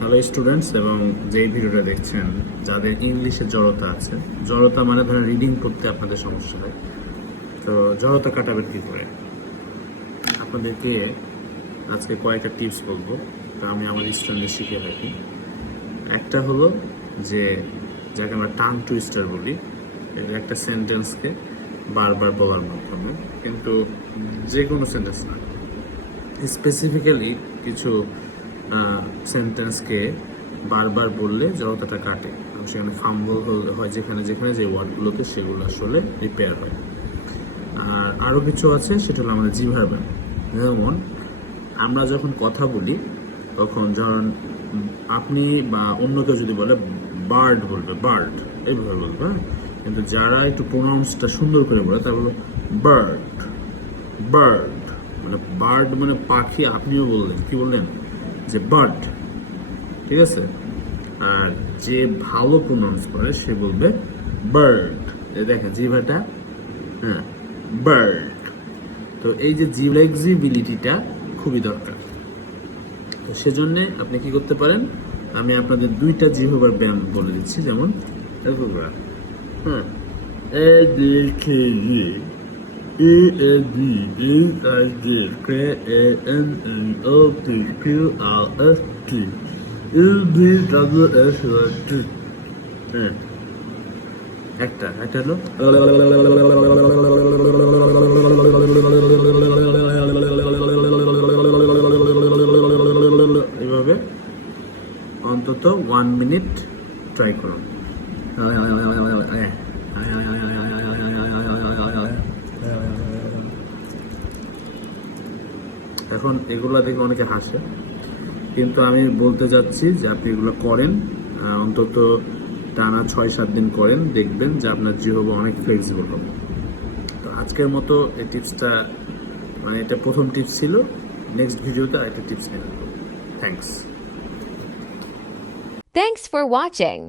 Hello students, এবং যেই ভিডিওটা দেখছেন যাদের ইংলিশে জড়তা আছে, জড়তা মানে ধরেন রিডিং করতে আপনাদের সমস্যা হয়, তো জড়তা কাটাবেন কী করে আপনাদেরকে আজকে কয়েকটা টিপস বলবো। তো আমি আমার স্টুডেন্টদের শিখে থাকি। একটা হলো যে যাকে আমরা টাং টুইস্টার বলি, একটা সেন্টেন্সকে বারবার বলার মাধ্যমে, কিন্তু যে কোনো সেন্টেন্স না, স্পেসিফিক্যালি কিছু সেন্টেন্সকে বারবার বললে জড়তাটা কাটে এবং সেখানে ফাম্বল হয়, যেখানে যেখানে যে ওয়ার্ডগুলোকে সেগুলো আসলে রিপেয়ার হয়। আর আরও কিছু আছে, সেটা হলো আমাদের জিহ্বার ব্যায়াম। যেমন আমরা যখন কথা বলি তখন যখন আপনি বা অন্য কেউ যদি বলে বার্ড, বলবে বার্ড, এইভাবে বলবে, হ্যাঁ? কিন্তু যারা একটু প্রোনাউন্সটা সুন্দর করে বলে তারা বলবে বার্ড, বার্ড মানে বার্ড মানে পাখি। আপনিও বললেন, কি বললেন, যে বার্ড, ঠিক আছে? আর যে ভালো প্রোনাউন্স করে সে বলবে বার্ড। দেখেন জিভাটা, হ্যাঁ, বার্ড। তো এই যে ফ্লেক্সিবিলিটিটা খুবই দরকার। তো সেজন্য আপনি কি করতে পারেন, আমি আপনাদের দুইটা জিহ্বার ব্যায়াম বলে দিচ্ছি। যেমন হ্যাঁ, A N D A I D K A N N O P Q R S T U V W S Y T। হ্যাঁ, একটা হলো এইভাবে অন্তত 1 মিনিট ট্রাই করুন। এখন এগুলো দেখে অনেকে হাসে, কিন্তু আমি বলতে যাচ্ছি যে আপনি এগুলো করেন, অন্তত টানা 6-7 দিন করেন, দেখবেন যে আপনার জিহ্বা অনেক ফ্লেক্সিবল হবে। তো আজকের মতো এই টিপসটা, মানে এটা প্রথম টিপস ছিল। নেক্সট ভিডিওতে আরেকটা টিপস নিয়ে আসবো। Thanks Thanks for watching.